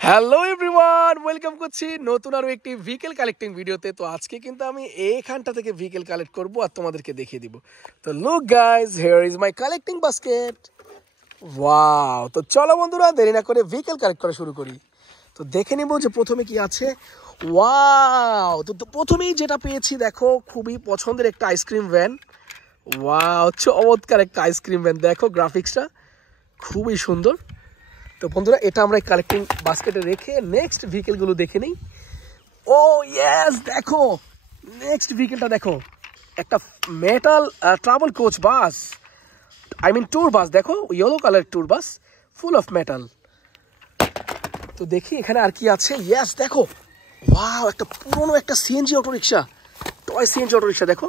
Hello everyone, welcome করছি নতুন আরো একটি ভেহিকেল কালেক্টিং ভিডিওতে। তো আজকে কিন্তু আমি এইখানটা থেকে ভেহিকেল কালেক্ট করব আর তোমাদেরকে দেখিয়ে দিব। তো look guys, here is my collecting basket. Wow! তো চলো বন্ধুরা, দেরি না করে ভেহিকেল কালেক্ট করা শুরু করি। তো দেখে নিব যে প্রথমে কি আছে। ওয়াও! তো প্রথমেই যেটা পেয়েছি, দেখো খুবই পছন্দের একটা আইসক্রিম ভ্যান। ওয়াও, চমৎকার একটা আইসক্রিম ভ্যান। দেখো গ্রাফিক্সটা খুবই সুন্দর। তো বন্ধুরা, এটা আমরা কালেক্টিং বাস্কেটে রেখে নেক্সট ভেহিকেলগুলো দেখে নিই। ও ইয়েস, দেখো নেক্সট ভেহিকেলটা দেখো, একটা metal travel coach bus, I mean tour bus. দেখো yellow colour tour bus, full of metal. তো দেখি এখানে আর কি আছে। ইয়েস, দেখো ওয়াও, একটা পুরনো একটা CNG autorickshaw, toy CNG autorickshaw. দেখো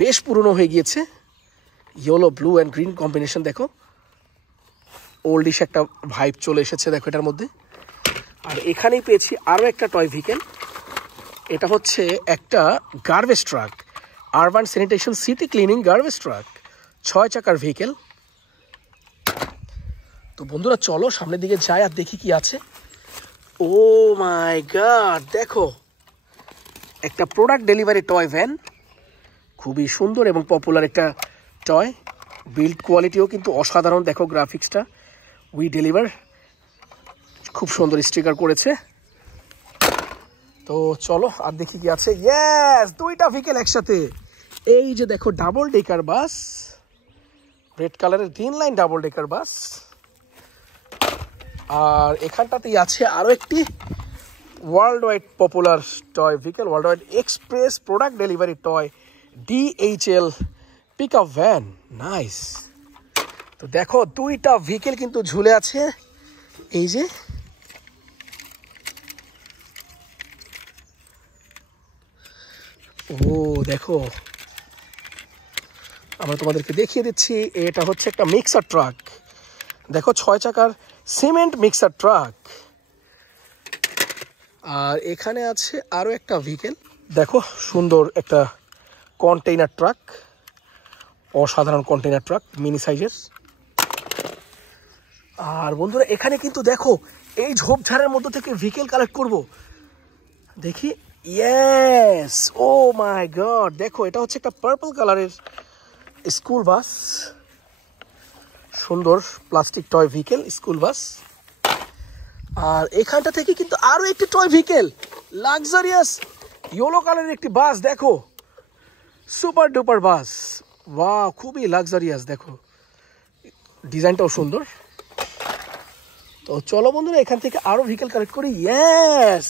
বেশ পুরনো হয়ে গিয়েছে, yellow blue and green combination. দেখো ওল্ডিশ একটা ভাইব চলে এসেছে দেখো এটার মধ্যে। আর এখানেই পেয়েছি আরও একটা টয় ভেহিকেল। এটা হচ্ছে একটা garbage truck, urban sanitation city cleaning garbage truck, 6 চাকার ভেহিকেল। তো বন্ধুরা চলো সামনের দিকে যাই আর দেখি কি আছে। ও মাই গড, দেখো একটা প্রোডাক্ট ডেলিভারি টয় ভ্যান, খুবই সুন্দর এবং পপুলার একটা টয়। বিল্ড কোয়ালিটিও কিন্তু অসাধারণ। দেখো গ্রাফিক্সটা, উই ডেলিভার, খুব সুন্দর স্টিকার করেছে। তো চলো আর দেখি কি আছে। ইয়েস, দুইটা ভেহিকেল একসাথে। এই যে দেখো ডাবল ডেকার বাস, রেড কালারের green line double decker bus. আর এখানটাতেই আছে আরও একটি world wide popular toy vehicle, world wide express product delivery toy DHL pick up van. Nice. তো দেখো দুইটা ভেহিকেল কিন্তু ঝুলে আছে। এই যে ও দেখো, আমরা তোমাদেরকে দেখিয়ে দিচ্ছি। এটা হচ্ছে একটা মিক্সার ট্রাক। দেখো 6 চাকার সিমেন্ট মিক্সার ট্রাক। আর এখানে আছে আরও একটা ভেহিকেল। দেখো সুন্দর একটা কন্টেইনার ট্রাক, অসাধারণ কন্টেইনার ট্রাক, মিনি সাইজের। আর বন্ধুরা এখানে কিন্তু দেখো এই ঝোপঝাড়ের মধ্যে থেকে ভেহিকেল কালেক্ট করব। দেখি, ইয়েস, ও মাই গড, দেখো এটা হচ্ছে একটা পার্পল কালারের স্কুল বাস, সুন্দর plastic toy vehicle school bus. আর এখানটা থেকে কিন্তু আরো একটি টয় ভেহিকেল, লাক্সারিয়াস ইয়েলো কালারের একটি বাস। দেখো সুপার ডুপার বাস, ওয়াও খুবই লাক্সারিয়াস। দেখো ডিজাইনটাও সুন্দর। তো চলো বন্ধুরা এখান থেকে আরো ভেহিকেল কালেক্ট করি। ইয়েস,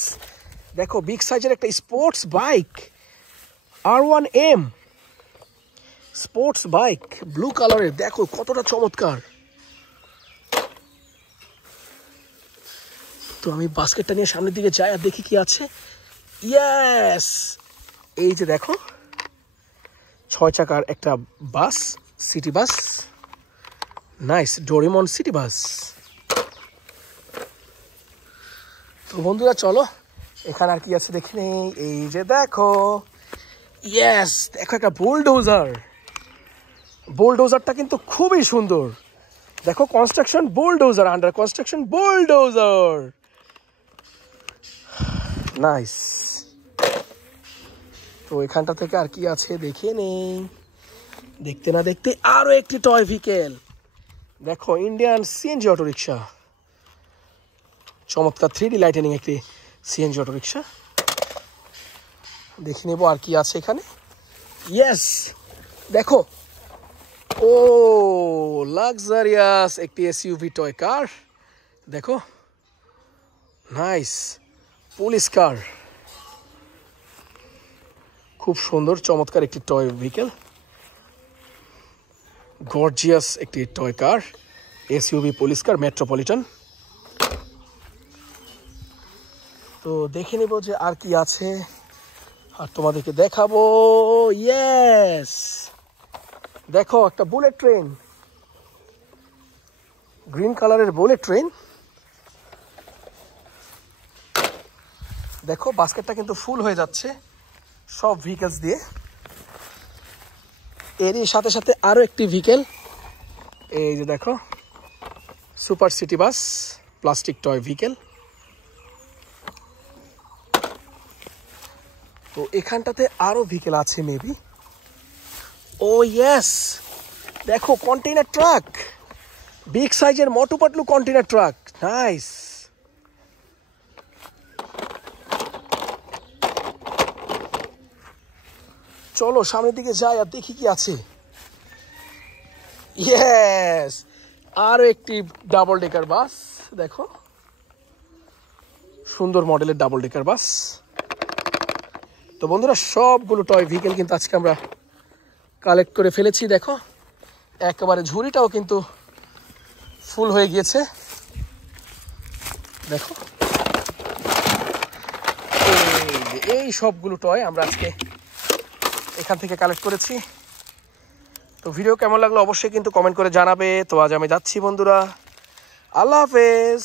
দেখো বিগ সাইজের একটা sports bike, R1M sports bike, blue কালারের। দেখো কতটা চমৎকার। তো আমি বাস্কেটটা নিয়ে সামনের দিকে যাই আর দেখি কি আছে। ইয়েস, এই যে দেখো 6 চাকার একটা bus, city bus. Nice, Doraemon city bus. তো বন্ধুরা চলো এখানে আর কি আছে দেখি নেই। এই যে দেখো, ইয়েস, দেখো একটা বুলডোজার। বুলডোজারটা কিন্তু খুবই সুন্দর। দেখো construction bulldozer, under construction bulldozer. Nice. তো এখানটা থেকে আর কি আছে দেখে নেই। দেখতে না দেখতে আরো একটি টয় ভেহিকেল। দেখো ইন্ডিয়ান সিএনজি অটোরিকশা, চমৎকার 3D লাইটেনিং একটি সিএনজি অটোরিকশা। দেখে নেবো আর কি আছে এখানে। ইয়েস, দেখো ও লাক্সারিয়াস একটি এসইউভি টয় কার। দেখো নাইস, পুলিশ কার, খুব সুন্দর চমৎকার একটি টয় ভেহিকেল, গর্জিয়াস একটি টয় কার, এসইউভি পুলিশ কার মেট্রোপলিটন। তো দেখে নেব যে আর কি আছে আর তোমাদেরকে দেখাবো। ইয়েস, দেখো একটা বুলেট ট্রেন, গ্রিন কালারের বুলেট ট্রেন। দেখো বাস্কেটটা কিন্তু ফুল হয়ে যাচ্ছে সব ভেহিকেলস দিয়ে। এরই সাথে সাথে আরো একটি ভেহিকেল, এই যে দেখো super city bus, plastic toy vehicle. তো এখানটাতে আরো ভেহিকেল আছে মেবি। ও ইয়েস, দেখো কন্টেইনার ট্রাক, বিগ সাইজের Motu Patlu container truck, nice. চলো সামনের দিকে যাই আর দেখি কি আছে। ইয়েস, আরো একটি ডাবল ডেকার বাস, দেখো সুন্দর মডেলের ডাবল ডেকার বাস। তো বন্ধুরা সবগুলো টয় ভেহিকেল কিন্তু আজকে আমরা কালেক্ট করে ফেলেছি। দেখো একেবারে ঝুড়িটাও কিন্তু ফুল হয়ে গিয়েছে। দেখো এই সবগুলো টয় আমরা আজকে এখান থেকে কালেক্ট করেছি। তো ভিডিও কেমন লাগলো অবশ্যই কিন্তু কমেন্ট করে জানাবে। তো আজ আমি যাচ্ছি বন্ধুরা, আল্লাহ হাফেজ।